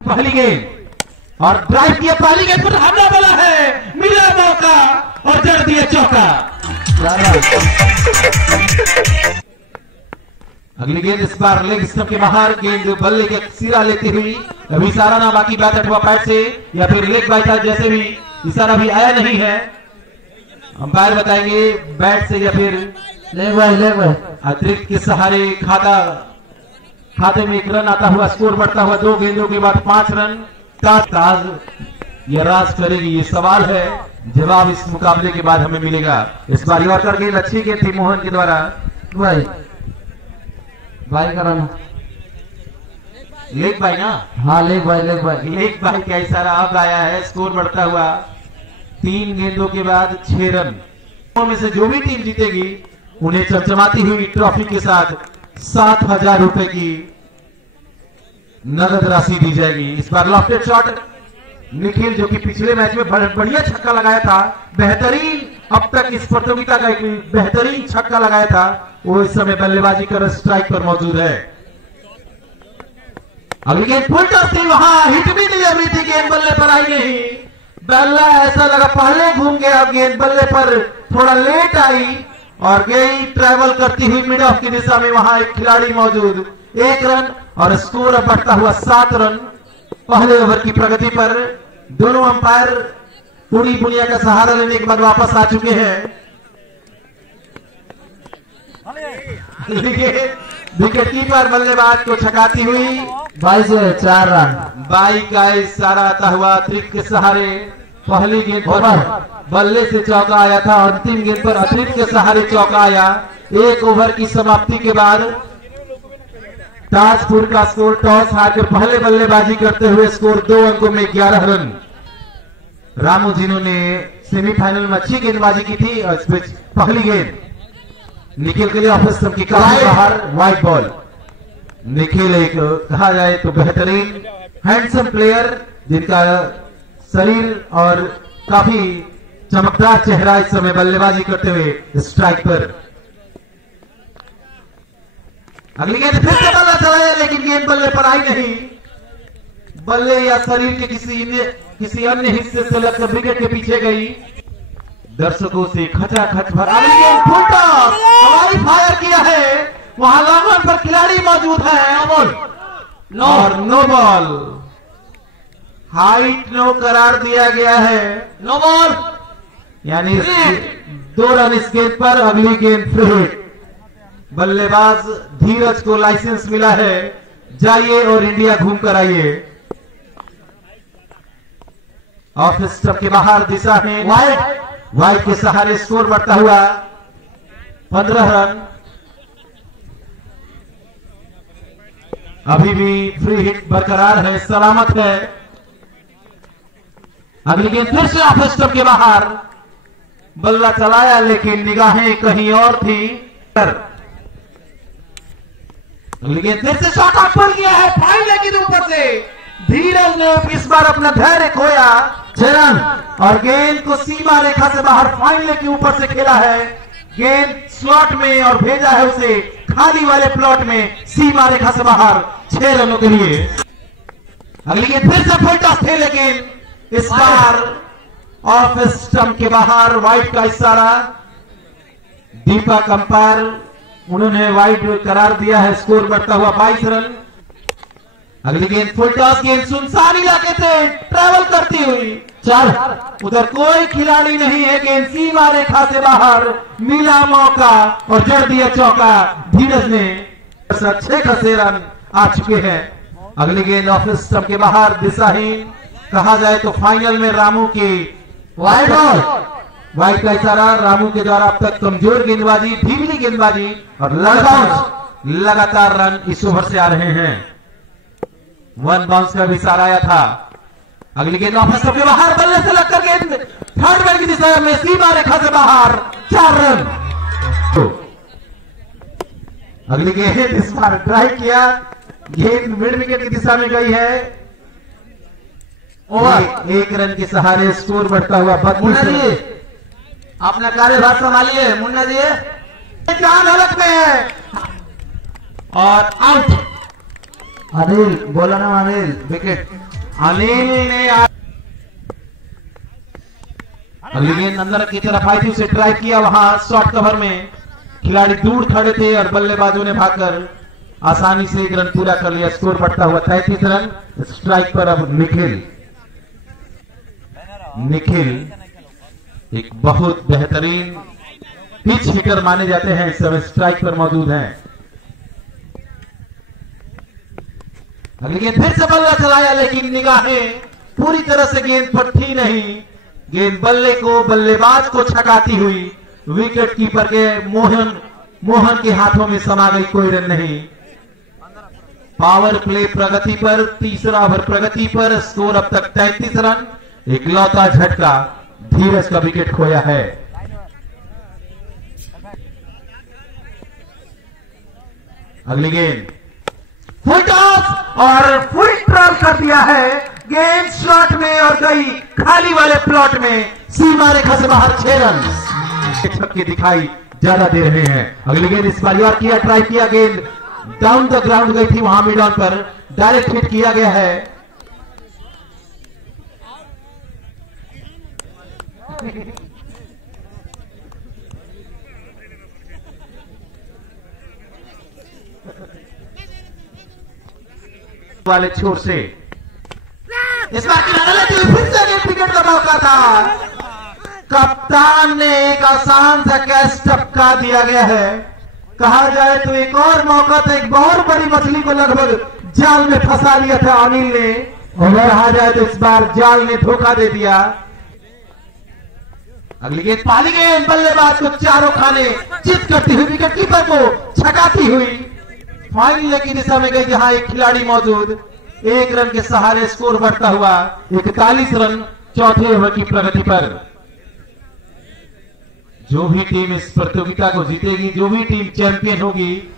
पहली गेंद और ड्राइव किया, पहली गेंद पर हमला बोला है, मिला मौका और जड़ दिया चौका। अगली गेंद इस बार लेग स्टंप के बाहर, गेंद बल्ले के सिरा लेती हुई, अभी इशारा ना बाकी बैट अथवा पैड से या फिर लेग बाई था, जैसे भी इशारा भी आया नहीं है, अंपायर बताएंगे बैट से या फिर लेग बाई अतिरिक्त के सहारे खाते में 1 रन आता हुआ, स्कोर बढ़ता हुआ 2 गेंदों के बाद 5 रन का ताज या राज करेगी, ये सवाल है, जवाब इस मुकाबले के बाद हमें मिलेगा। इस बार यॉर्कर गेंद अच्छी गेंद थी मोहन के द्वारा, बाई का रन, लेग बाई ना, हाँ लेग बाई का इशारा अब आया है, स्कोर बढ़ता हुआ 3 गेंदों के बाद 6 रन। में से जो भी टीम जीतेगी उन्हें चमचमाती हुई ट्रॉफी के साथ 7,000 रुपए की नगद राशि दी जाएगी। इस बार लॉफ्टेड शॉट निखिल, जो कि पिछले मैच में बढ़िया छक्का लगाया था, बेहतरीन अब तक इस प्रतियोगिता का एक बेहतरीन छक्का लगाया था, वो इस समय बल्लेबाजी कर स्ट्राइक पर मौजूद है। अगली गेंद फुल टॉस थी, वहां हिट भी नहीं अभी थी, गेंद बल्ले पर आई नहीं, बल्ला ऐसा लगा पहले घूम गया, गेंद बल्ले पर थोड़ा लेट आई और गई ट्रैवल करती हुई मिड ऑफ की दिशा में, वहां एक खिलाड़ी मौजूद, 1 रन और स्कोर अब बढ़ता हुआ 7 रन। पहले ओवर की प्रगति पर दोनों अंपायर पूरी बुनिया का सहारा लेने के बाद वापस आ चुके हैं। विकेट कीपर बल्लेबाज को छकाती हुई 22 से 4 रन, 22 का इशारा आता हुआ अतिरिक्त के सहारे, पहली गेंद पर बल्ले से चौका आया था, अंतिम गेंद पर अतिरिक्त के सहारे चौका आया। 1 ओवर की समाप्ति के बाद ताजपुर का स्कोर टॉस हारकर पहले बल्लेबाजी करते हुए स्कोर 2 अंकों में 11 रन। रामू जिन्होंने सेमीफाइनल में अच्छी गेंदबाजी की थी और इस बीच पहली गेंद निखिल के लिए ऑफ स्टंप की बाहर, व्हाइट बॉल। निखिल एक कहा जाए तो बेहतरीन हैंडसम प्लेयर, जिनका शरीर और काफी चमकदार चेहरा, इस समय बल्लेबाजी करते हुए स्ट्राइक पर। अगली गेंद फिर से बल्ला चलाया, लेकिन गेंद बल्ले पर आई नहीं, बल्ले या शरीर के किसी अन्य हिस्से से लगकर विकेट के पीछे गई। दर्शकों से खचाखच भर, अगली गेंद फुल टॉस, हवाई फायर किया है, वहां लांगन पर खिलाड़ी मौजूद है, और नो बॉल, हाइट नो करार दिया गया है, नो बॉल, यानी 2 रन इस गेंद पर। अगली गेंद फ्री हिट, बल्लेबाज धीरज को लाइसेंस मिला है, जाइए और इंडिया घूम कर आइए। ऑफ स्टंप के बाहर दिशा है, वाइड के सहारे स्कोर बढ़ता हुआ 15 रन। अभी भी फ्री हिट बरकरार है, सलामत है। अगली गेंद फिर से ऑफ स्टंप के बाहर, बल्ला चलाया लेकिन निगाहें कहीं और थी। अगली गेंद फिर से शॉट आउट पर गया है, फाइन लेकिन ऊपर से धीरज ने इस बार अपना धैर्य खोया, 6 रन और गेंद को सीमा रेखा से बाहर फाइन लेके ऊपर से खेला है, गेंद स्लॉट में और भेजा है उसे खाली वाले प्लॉट में, सीमा रेखा से बाहर 6 रनों के लिए। अगली गेंद फिर से फुल टॉस थे, लेकिन इस बार ऑफ स्टंप के बाहर, वाइड का इशारा, दीपक अंपायर उन्होंने वाइड करार दिया है, स्कोर बढ़ता हुआ 22 रन। अगली गेंद फुल टॉस, गेंद सुनसान इलाके से ट्रैवल करती हुई 4, उधर कोई खिलाड़ी नहीं है, गेंद सीमा रेखा से बाहर, मिला मौका और जड़ दिया चौका। धीरज ने 6 खसे रन आ चुके हैं। अगली गेंद ऑफ स्टंप के बाहर, दिशाहीन, कहा जाए तो फाइनल में रामू की वाइड बॉल, वाइड का इशारा, रामू के द्वारा अब तक कमजोर गेंदबाजी, धीमी गेंदबाजी और लगातार रन इस ओवर से आ रहे हैं। 1 बाउंस का भी इशारा आया था। अगली गेंद ऑफ स्टंप के बाहर, बल्ले से लगकर गेंद थर्ड मैन की दिशा में, सीमा रेखा से बाहर, 4 रन। अगली गेंद इस बार ड्राइव किया, गेंद मिड विकेट की दिशा में गई है, ओवर 1 रन के सहारे स्कोर बढ़ता हुआ 32। अपना कार्यभार संभालिए मुन्ना जी, जान हलक में है और आउट। अनिल बोला ना, अनिल विकेट अनिल ने अगली गेंद अंदर की तरफ आई थी, उसे ड्राइव किया, वहां शॉर्ट कवर में खिलाड़ी दूर खड़े थे और बल्लेबाजों ने भागकर आसानी से 1 रन पूरा कर लिया। स्कोर बढ़ता हुआ 33 रन। स्ट्राइक पर अब निखिल एक बहुत बेहतरीन पिच हिटर माने जाते हैं, इस समय स्ट्राइक पर मौजूद हैं। अगली गेंद फिर से बल्ला चलाया, लेकिन निगाहें पूरी तरह से गेंद पर थी नहीं। गेंद बल्लेबाज को छकाती हुई विकेट कीपर के मोहन के हाथों में समा गई। कोई रन नहीं। पावर प्ले प्रगति पर, तीसरा ओवर प्रगति पर। स्कोर अब तक 33 रन। इकलौता झटका, धीरज का विकेट खोया है। अगली गेंद फुल टॉस और फुल ट्रॉल कर दिया है। गेंद स्लॉट में और गई खाली वाले प्लॉट में, सीमा रेखा से बाहर 6 रन। छक्के दिखाई ज्यादा दे रहे हैं। अगली गेंद इस बार किया, ट्राई किया, गेंद डाउन द ग्राउंड गई थी, वहां मिड ऑन पर डायरेक्ट हिट किया गया है। वाले छोर से इस बार फिर से विकेट का मौका था। कप्तान ने एक आसान सा कैच टपका दिया गया है। कहा जाए तो एक और मौका था, एक बहुत बड़ी मछली को लगभग जाल में फंसा लिया था अनिल ने, और कहा जाए तो इस बार जाल ने धोखा दे दिया। अगली गेंद पहली गेंद बल्लेबाज को चारों खाने चित करती हुई विकेट कीपर को छकाती हुई फाइनल की दिशा में गई, जहां एक खिलाड़ी मौजूद। 1 रन के सहारे स्कोर बढ़ता हुआ 41 रन। चौथे ओवर की प्रगति पर जो भी टीम इस प्रतियोगिता को जीतेगी, जो भी टीम चैंपियन होगी,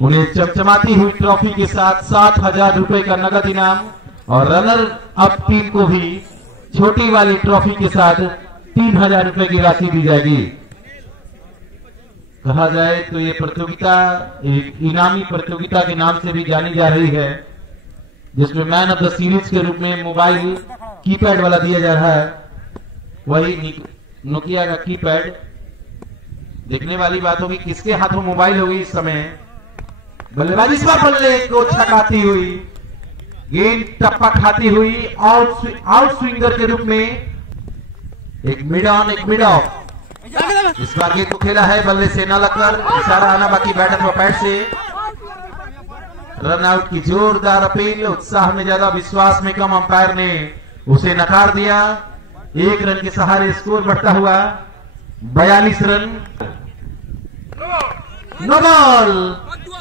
उन्हें चमचमाती हुई ट्रॉफी के साथ 7,000 रुपए का नगद इनाम और रनर अप टीम को भी छोटी वाली ट्रॉफी के साथ 3,000 रुपए की राशि दी जाएगी। कहा जाए तो ये प्रतियोगिता एक इनामी प्रतियोगिता के नाम से भी जानी जा रही है, जिसमें मैन ऑफ द सीरीज के रूप में मोबाइल कीपैड वाला दिया जा रहा है। वही नोकिया का कीपैड। देखने वाली बात होगी किसके हाथों मोबाइल होगी इस समय। बल्लेबाजी इस बार बल्ले को छकाती हुई, गेंद टप्पा खाती हुई आउट स्विंगर के रूप में एक मिड ऑन, एक मिड ऑफ। इस बार गेंद को खेला है बल्ले से न लगकर, इशारा आना बाकी बैट अथवा पैड से। रन आउट की जोरदार अपील, उत्साह में ज्यादा विश्वास में कम, अंपायर ने उसे नकार दिया। 1 रन के सहारे स्कोर बढ़ता हुआ 42 रन। नो बॉल,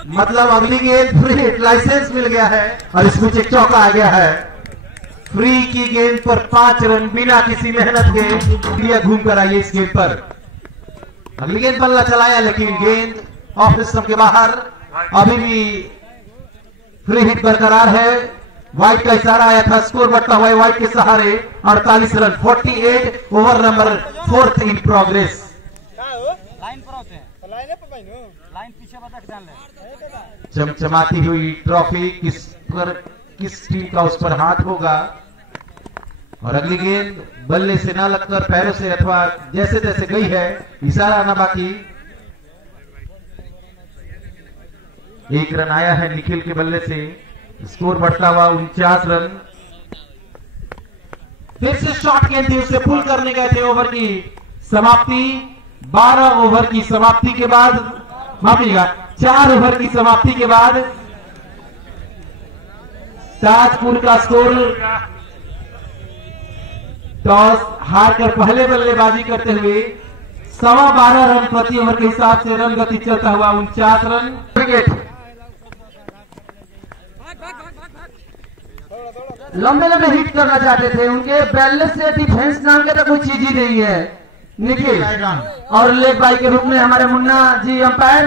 मतलब अगली गेंद फ्री हिट, लाइसेंस मिल गया है और इसमें एक चौका आ गया है। फ्री की गेंद पर 5 रन बिना किसी मेहनत के लिए घूम कर आई इस गेंद पर। अगली गेंद बल्ला चलाया, लेकिन गेंद ऑफ सिस्टम के बाहर। अभी भी फ्री हिट बरकरार है। व्हाइट का इशारा आया था, स्कोर बढ़ता हुआ है व्हाइट के सहारे 48 run. 48 over number 4 in progress. चमचमाती हुई ट्रॉफी किस टीम का उस पर हाथ होगा। और अगली गेंद बल्ले से ना लगकर पैरों से अथवा जैसे तैसे गई है, इशारा आना बाकी। 1 रन आया है निखिल के बल्ले से, स्कोर बढ़ता हुआ 49 रन। फिर से शॉट गेंद थी, उसे पुल करने गए थे। ओवर की समाप्ति 12 ओवर की समाप्ति के बाद, माफिएगा 4 ओवर की समाप्ति के बाद ताजपुर का स्कोर टॉस हारकर पहले बल्लेबाजी करते हुए 12.25 रन प्रति ओवर के हिसाब से रन गति चलता हुआ 49 रन। विकेट लंबे लंबे हिट करना चाहते थे, उनके बैलेंस से डिफेंस नाम के तो कोई चीज ही नहीं है। निखिल और लेग बाई के रूप में हमारे Munna ji umpire.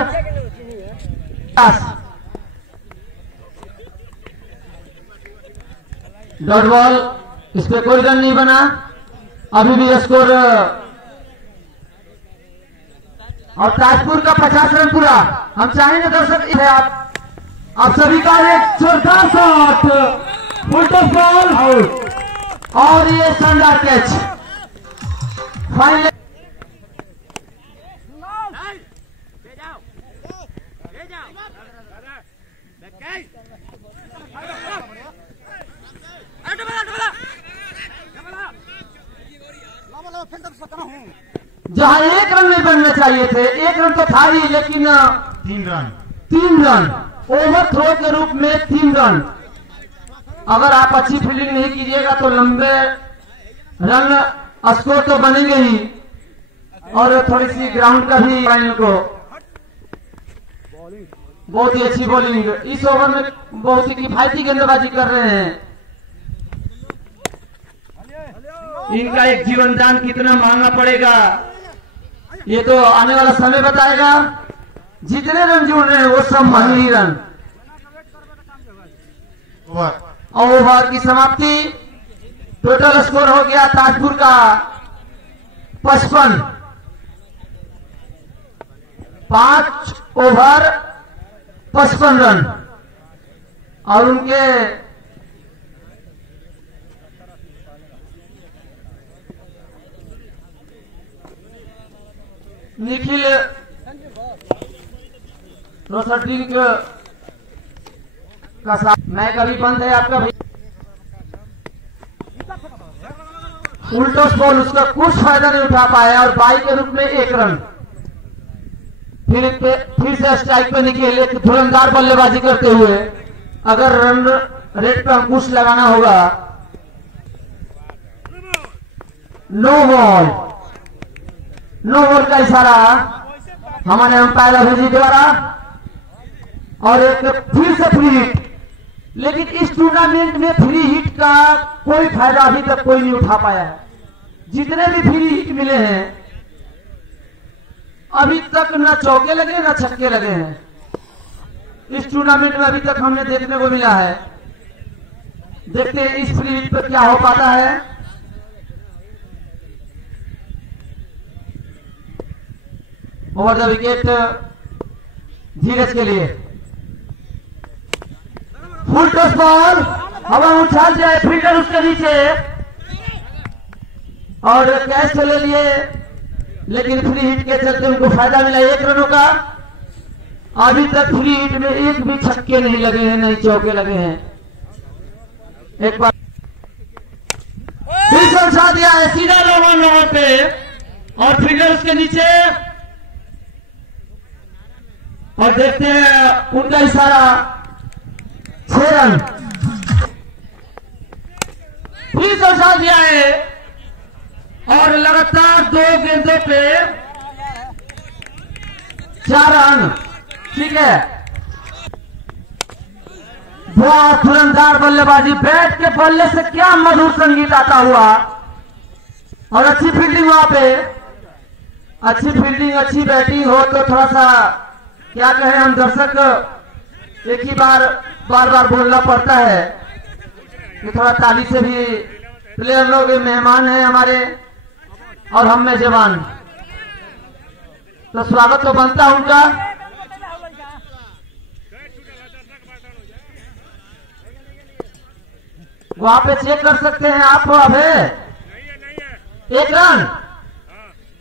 Dot ball, इस पे कोई रन नहीं बना। अभी भी स्कोर और ताजपुर का 50 रन पूरा। हम चाहेंगे दर्शक है आप सभी का एक जोरदार shot full toss ball out और ये शानदार कैच। फाइनल जहां 1 रन नहीं बनने चाहिए थे, 1 रन तो था ही, लेकिन 3 रन ओवर थ्रो के रूप में 3 रन। अगर आप अच्छी फील्डिंग नहीं कीजिएगा तो लंबे रन स्कोर तो बनेंगे ही, और थोड़ी सी ग्राउंड का भी को बहुत ही अच्छी बॉलिंग इस ओवर में, बहुत ही किफायती गेंदबाजी कर रहे हैं। इनका एक जीवन दान कितना महंगा पड़ेगा ये तो आने वाला समय बताएगा। जितने रन जुड़ रहे हैं वो सब महंगी रन। ओवर की समाप्ति, टोटल स्कोर हो गया ताजपुर का 55। 5 ओवर 55 रन और उनके निखिल रोसड्रिंग का साथ मैच अभी बंद है आपका भाई। उल्टोस बॉल उसका कुछ फायदा नहीं उठा पाया और 22 के रूप में 1 रन। फिर से स्ट्राइक पे निकले एक धुरंधार बल्लेबाजी करते हुए। अगर रन रेट पे अंकुश लगाना होगा। नो बॉल का इशारा हमारे अंपायर अभिजीत द्वारा और एक फिर से फ्री हिट। लेकिन इस टूर्नामेंट में फ्री हिट का कोई फायदा अभी तक कोई नहीं उठा पाया है। जितने भी फ्री हिट मिले हैं अभी तक न चौके लगे न छक्के लगे हैं। इस टूर्नामेंट में अभी तक हमने देखने को मिला है। देखते हैं इस फ्री हिट पर क्या हो पाता है। ओवर द विकेट धीरज के लिए। फुल टॉस बॉल हवा उछाल जाए, फील्डर उसके नीचे और कैच चले लिए, लेकिन फ्री हिट के चलते उनको फायदा मिला 1 रनों का। अभी तक फ्री हिट में एक भी छक्के नहीं लगे हैं, नहीं चौके लगे हैं। एक बार फिर से उछा दिया है सीधा लोगों पे और फील्डर उसके नीचे और देखते हैं उनका इशारा 6 रन। फिर से उछाल दिया है और लगातार 2 गेंदों पे 4 रन। ठीक है, बहुत धुरंधार बल्लेबाजी, बैट के बल्ले से क्या मधुर संगीत आता हुआ और अच्छी फील्डिंग वहां पे। अच्छी फील्डिंग अच्छी बैटिंग हो तो थोड़ा सा क्या कहें हम दर्शक एक ही बार बार बोलना पड़ता है कि थोड़ा ताली से भी प्लेयर लोग मेहमान हैं हमारे और हम में जवान, तो स्वागत तो बनता है उनका। वहां पे चेक कर सकते हैं आप। अबे 1 रन,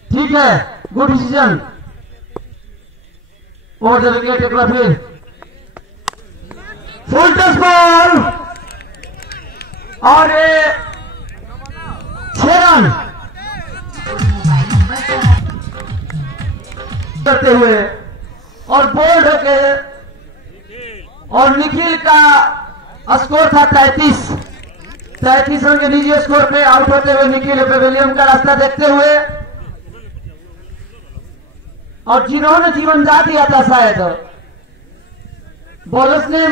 ठीक है, गुड डिसीजन। और द विकेट एक बार फिर फुल टॉस बॉल और 6 रन करते हुए और बोल्ड होके और निखिल का स्कोर था 33 रन के निजी स्कोर पे आउट होते हुए निखिल पेवेलियन का रास्ता देखते हुए और जिन्होंने जीवन दान दिया था शायद बॉलर्स ने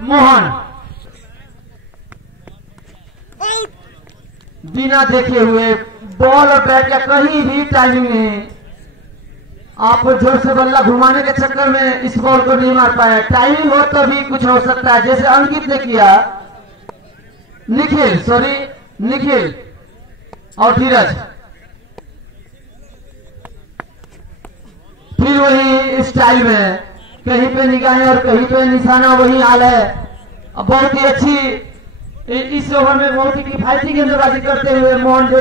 मोहन बिना देखे हुए बॉल और बैट का कहीं भी टाइमिंग नहीं। आप जोर से बल्ला घुमाने के चक्कर में इस बॉल को नहीं मार पाया। टाइमिंग हो तो भी कुछ हो सकता है, जैसे अंकित ने किया। निखिल और धीरज फिर वही स्टाइल में कहीं पे निगाहें और कहीं पे निशाना, वही हाल है। अब बहुत ही अच्छी इस ओवर में बहुत ही किफायती गेंदबाजी करते हुए मोहन जो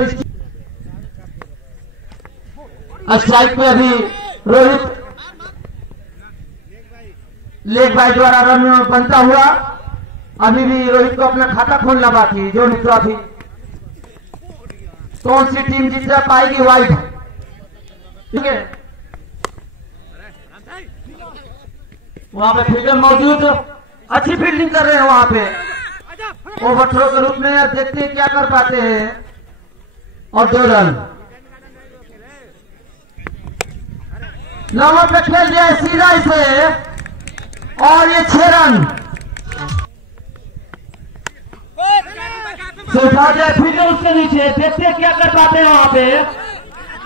स्ट्राइक पे अभी रोहित लेग बाई द्वारा रन बनता हुआ। अभी भी रोहित को अपना खाता खोलना बाकी। जो ट्रॉफी कौन सी टीम जीत पाएगी? व्हाइट, ठीक है। वहां पे फील्डर मौजूद, अच्छी फील्डिंग कर रहे हैं वहां पे ओवर थ्रो के रूप में। अब देखते हैं क्या कर पाते हैं। और 2 रन नंबर पे खेल दिया सीधा इसे, और ये 6 रन से उठा जाए फील्डर उसके नीचे। देखते क्या कर पाते हैं वहां पे,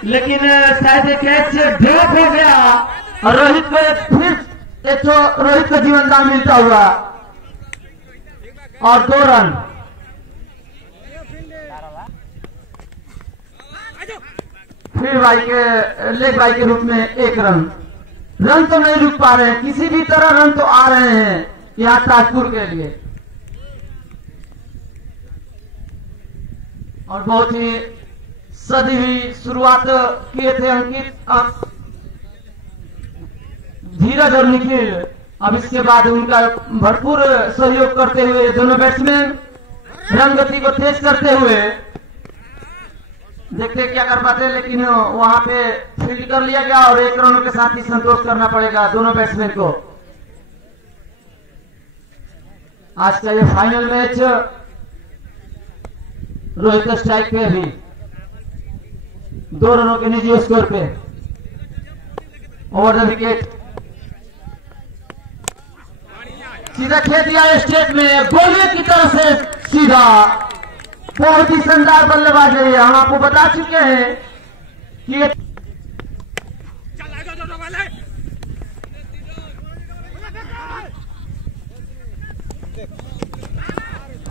लेकिन शायद कैच ड्रॉप हो गया और रोहित को फिर एक तो रोहित को जीवन दान मिलता हुआ। और 2 रन फिर बाई के लेग बाई के रूप में 1 रन। रन तो नहीं रुक पा रहे हैं, किसी भी तरह रन तो आ रहे हैं यहाँ ताजपुर के लिए। और बहुत ही सदी हुई शुरुआत किए थे अंकित, धीरज और निखिल। अब इसके बाद उनका भरपूर सहयोग करते हुए दोनों बैट्समैन रन गति को तेज करते हुए देखते क्या कर पाते हैं। लेकिन वहां पे फील्ड कर लिया गया और 1 रनों के साथ ही संतोष करना पड़ेगा दोनों बैट्समैन को। आज का ये फाइनल मैच रोहित स्ट्राइक पे भी 2 रनों के निजी स्कोर पे ओवर द विकेट सीधा खेल दिया स्टेट में बॉलिंग की तरफ से सीधा। बहुत ही शानदार बल्लेबाजी है। हम आपको बता चुके हैं कि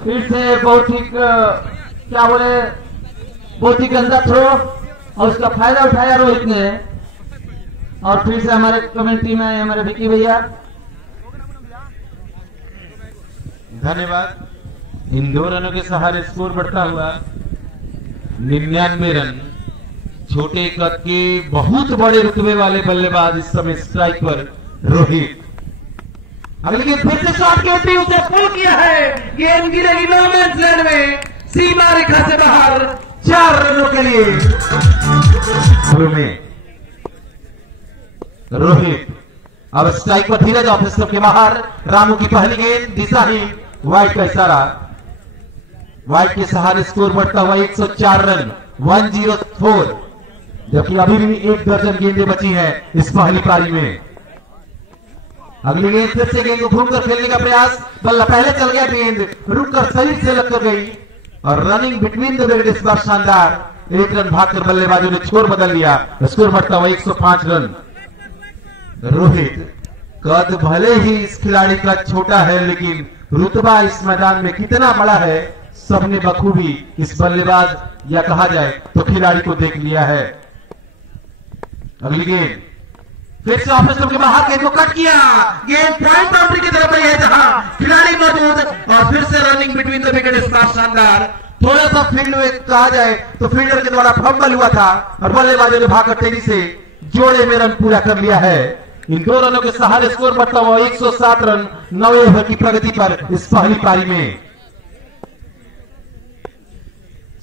फिर से बहुत ही क्या बोले, बहुत ही गंदा थ्रो और उसका फायदा उठाया रोहित ने। और फिर से हमारे कमेंट्री में हमारे विकी भैया, धन्यवाद। इन 2 रनों के सहारे स्कोर बढ़ता हुआ 99 रन। छोटे कद के बहुत बड़े रुतबे वाले बल्लेबाज इस समय स्ट्राइक पर रोहित। अगली गेंद फिर से शॉट की एंट्री, उसे पुल किया है। गेंद गिरेगी नो मैंस लैंड में, सीमा रेखा से बाहर। 4 रनों के लिए रोहित। अब स्ट्राइक पर धीरज ऑफ स्टंप के बाहर। रामू की पहली गेंद दिशाहीन, वाइड का इशारा। वाइड के सहारे स्कोर बढ़ता हुआ 104 रन 104, जबकि अभी भी 1 दर्जन गेंदें बची हैं इस पहली पारी में। अगली गेंद फिर से गेंद को घूमकर खेलने का प्रयास, बल्ला पहले चल गया, गेंद रुककर शरीर से लगकर गई और रनिंग बिटवीन द विकेट इस बार शानदार। 1 रन भागकर बल्लेबाजों ने स्कोर बदल लिया। स्कोर बढ़ता हुआ 105 रन। रोहित कद भले ही इस खिलाड़ी का छोटा है, लेकिन रुतबा इस मैदान में कितना बड़ा है सबने बखूबी इस बल्लेबाज या कहा जाए तो खिलाड़ी को देख लिया है। अगली गेंद फिर से ऑफ स्टंप के बाहर, गेंद को कट किया। गेंद पॉइंट बाउंड्री की तरफ है जहां खिलाड़ी मौजूद और फिर से रनिंग बिटवीन द विकेट इस बार शानदार। थोड़ा सा फील्ड में कहा जाए तो फील्डर के द्वारा फंबल हुआ था और बल्लेबाजों ने भागकर तेजी से जोड़े में रन पूरा कर लिया है। इन 2 रनों के सहारे स्कोर बढ़ता हुआ 107 रन 9 ओवर की प्रगति पर इस पहली पारी में।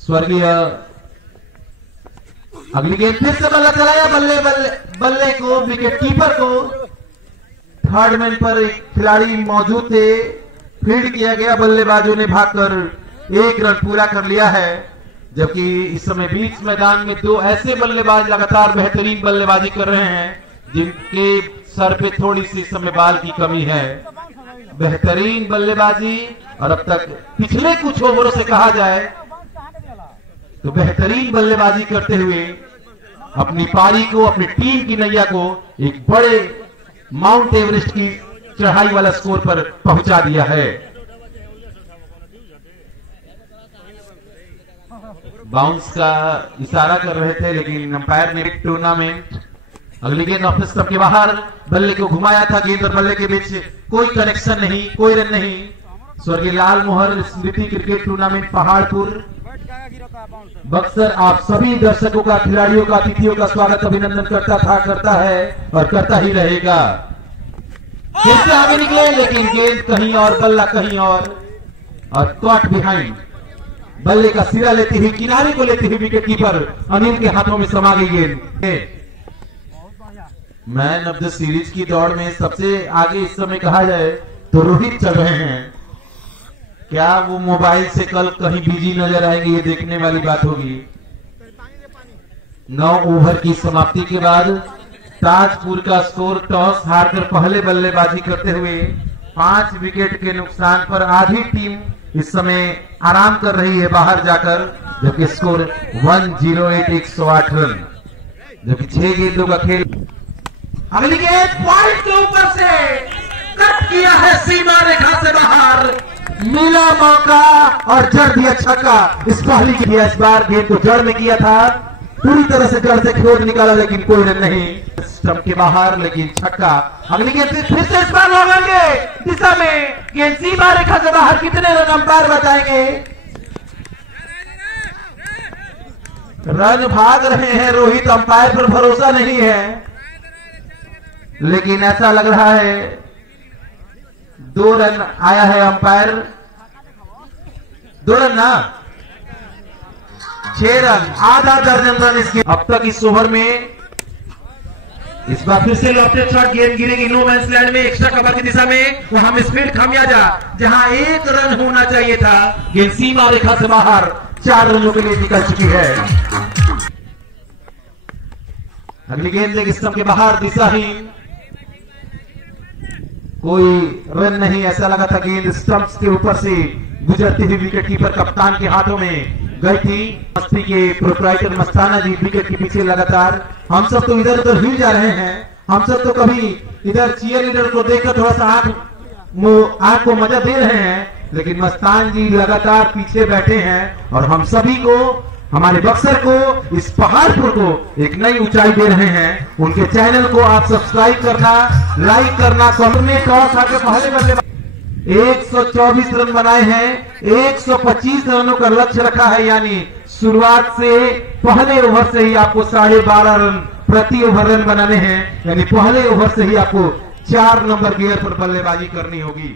स्वर्गीय अगली गेंद फिर से बल्ला चलाया, बल्ले को विकेट कीपर को। थर्ड मैन पर एक खिलाड़ी मौजूद थे, फील्ड किया गया, बल्लेबाजों ने भागकर 1 रन पूरा कर लिया है। जबकि इस समय बीच मैदान में 2 ऐसे बल्लेबाज लगातार बेहतरीन बल्लेबाजी कर रहे हैं जिनके सर पे थोड़ी सी समय बाल की कमी है। बेहतरीन बल्लेबाजी, और अब तक पिछले कुछ ओवरों से कहा जाए तो बेहतरीन बल्लेबाजी करते हुए अपनी पारी को, अपनी टीम की नैया को एक बड़े माउंट एवरेस्ट की चढ़ाई वाला स्कोर पर पहुंचा दिया है। बाउंस का इशारा कर रहे थे, लेकिन अंपायर ने टूर्नामेंट अगली गेंद ऑफ स्टंप के बाहर, बल्ले को घुमाया था, गेंद और बल्ले के बीच कोई कनेक्शन नहीं, कोई रन नहीं। स्वर्गीय लाल मोहर स्मृति क्रिकेट टूर्नामेंट पहाड़पुर बक्सर आप सभी दर्शकों का, खिलाड़ियों का, अतिथियों का स्वागत अभिनंदन करता था, करता है और करता ही रहेगा। फिर से आगे निकले लेकिन गेंद कहीं और, बल्ला कहीं और कॉट बिहाइंड। बल्ले का सिरा लेती हुई, किनारे को लेती हुई विकेट कीपर अनिल के हाथों में समा गई गेंद। मैन ऑफ द सीरीज की दौड़ में सबसे आगे इस समय कहा जाए तो रोहित चल रहे हैं। क्या वो मोबाइल से कल कहीं बिजी नजर आएंगे, ये देखने वाली बात होगी। 9 ओवर की समाप्ति के बाद ताजपुर का स्कोर टॉस हारकर पहले बल्लेबाजी करते हुए 5 विकेट के नुकसान पर आधी टीम इस समय आराम कर रही है बाहर जाकर, जबकि स्कोर 108 108 रन, जबकि 6 गेंदों का खेल। अगली गेंद पॉइंट के ऊपर से कट किया है, सीमा रेखा से बाहर, मिला मौका और जड़ दिया छक्का। इस पहली की इस बार गेंद को जड़ में किया था, पूरी तरह से जड़ से खोद निकाला लेकिन कोई रन नहीं, स्टंप के बाहर लेकिन छक्का। अगली गेंद फिर से इस बार लगाएंगे दिशा में, गेंद सीमा रेखा से बाहर, कितने रन अंपायर बताएंगे। रन भाग रहे हैं रोहित, अंपायर पर भरोसा नहीं है, लेकिन ऐसा लग रहा है 2 रन आया है अंपायर, 2 रन ना 6 रन, आधा दर्जन रन इसके अब तक इस ओवर में। इस बार फिर से लॉफ्टेड शॉट, गेंद गिरेगी नो मैंस लैंड में, एक्स्ट्रा कवर की दिशा में, वहां मिसफील्ड खामियाजा, जहां 1 रन होना चाहिए था, गेंद सीमा रेखा से बाहर, 4 रनों के लिए निकल चुकी है। अगली गेंद लेग स्टंप के बाहर, दिशाहीन, कोई रन नहीं, ऐसा लगा था गेंद स्टंप्स के ऊपर से गुजरती हुई विकेट कीपर कप्तान के हाथों में गई थी। मस्ती के प्रोप्राइटर मस्ताना जी विकेट के पीछे लगातार, हम सब तो इधर उधर हिल जा रहे हैं, हम सब तो कभी इधर चीयर लीडर को देखकर थोड़ा सा आंख को मजा दे रहे हैं, लेकिन मस्तान जी लगातार पीछे बैठे हैं और हम सभी को, हमारे बक्सर को, इस पहाड़पुर को एक नई ऊंचाई दे रहे हैं। उनके चैनल को आप सब्सक्राइब करना, लाइक करना, कमेंट टॉस आके पहले बल्ले 124 रन बनाए हैं, 125 रनों का लक्ष्य रखा है, यानी शुरुआत से पहले ओवर से ही आपको 12.5 रन प्रति ओवर रन बनाने हैं, यानी पहले ओवर से ही आपको 4 नंबर गियर पर बल्लेबाजी करनी होगी।